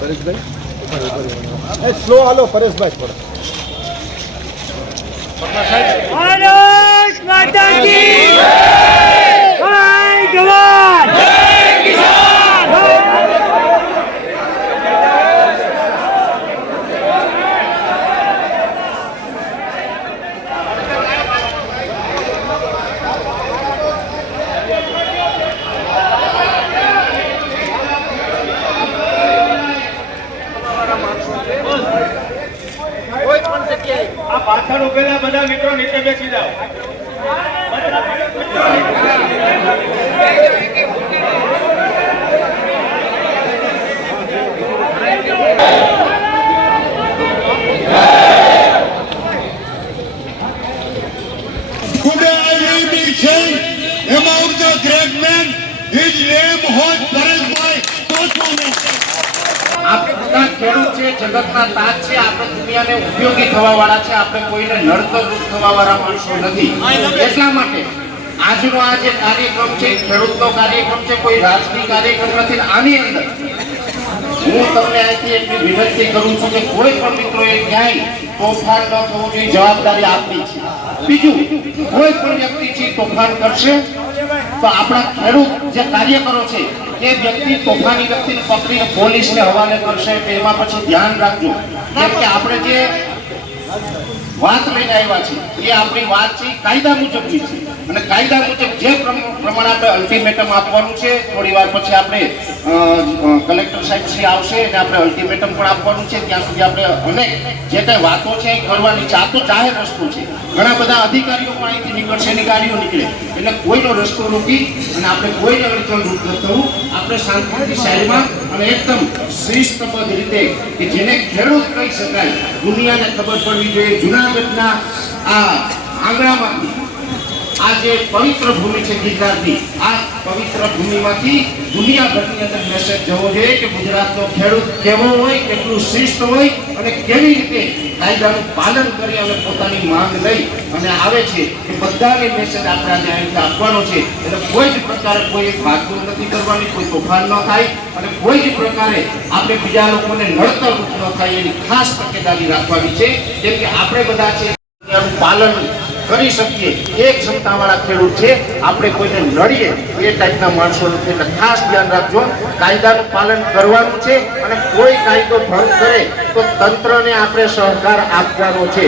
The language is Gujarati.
પરેશભાઈ? સ્લો હાલો પરેશભાઈ થોડા. ભારત માતા આ પાછળ ઉભેલા બધા મિત્રો નીચે બેસી જાઓ man. His name was Parekbhai Toshone. આપણે બધા કાર્યક્રમ છે કોઈ રાજકીય કાર્યક્રમ નથી આની અંદર હું તમને અહીંથી એટલી વિનંતી કરું છું કે કોઈ પણ મિત્રોએ ક્યાંય તોફાન ન થવું જોઈએ, જવાબદારી આપણી છે. બીજું, કોઈ પણ વ્યક્તિ છે તોફાન કરશે તો આપણા ખેડૂત જે કાર્યકરો છે, એ વ્યક્તિ તોફાની વ્યક્તિને પકડીને પોલીસને હવાલે કરશે તેમાં પછી ધ્યાન રાખજો. કેમ કે આપણે જે વાત લઈને આવ્યા છે એ આપણી વાત છે કાયદા મુજબની છે. અને કાયદા મુજબ જે પ્રમાણે આપણે અલ્ટિમેટમ આપવાનું છે, થોડી વાર પછી આપણે કલેક્ટર સાહેબ શ્રી આવશે અને આપણે અલ્ટિમેટમ પણ આપવાનું છે. ત્યાં સુધી આપણે અનેક જે કંઈ વાતો છે એ કરવાની આ તો જાહેર રસ્તો છે. ઘણા બધા અધિકારીઓ પણ અહીંથી નીકળશે એની ગાડીઓ નીકળે. એટલે કોઈનો રસ્તો રોકી અને આપણે કોઈને અડચણ રૂપ ન થવું આપણે શાંતિથી શહેરમાં અને એકદમ શિસ્તબદ્ધ રીતે કે જેને ખેડૂત કહી શકાય, દુનિયાને ખબર પડવી જોઈએ. જુનાગઢના આ આંગણામાંથી આ જે પવિત્ર ભૂમિ છે ગિરનારની આ પવિત્ર ભૂમિમાંથી દુનિયાભરની અંદર મેસેજ જવો જોઈએ કે ગુજરાતનો ખેડૂત કેવો હોય, કેટલું શિસ્ત હોય અને કેવી રીતે કાયદાનું પાલન કરી અને પોતાની માંગ લઈ અને આવે છે કે બધાને મેસેજ આપણે આજે અહીંથી આપવાનો છે. એટલે કોઈ જ પ્રકારે કોઈ ભાગદોડ નથી કરવાની, કોઈ તોફાન ન થાય અને કોઈ જ પ્રકારે આપણે બીજા લોકોને નડતરરૂપ ન થાય એની ખાસ તકેદારી રાખવાની છે. કેમ કે આપણે બધા છે પાલન કરી શકીએ. એ ક્ષમતાવાળા ખેડૂત છે. આપણે કોઈને નડીએ એ ટાઈપના માણસો નથી એટલે ખાસ ધ્યાન રાખજો. કાયદાનું પાલન કરવાનું છે અને કોઈ કાયદો ભંગ કરે તો તંત્રને આપણે સહકાર આપવાનો છે.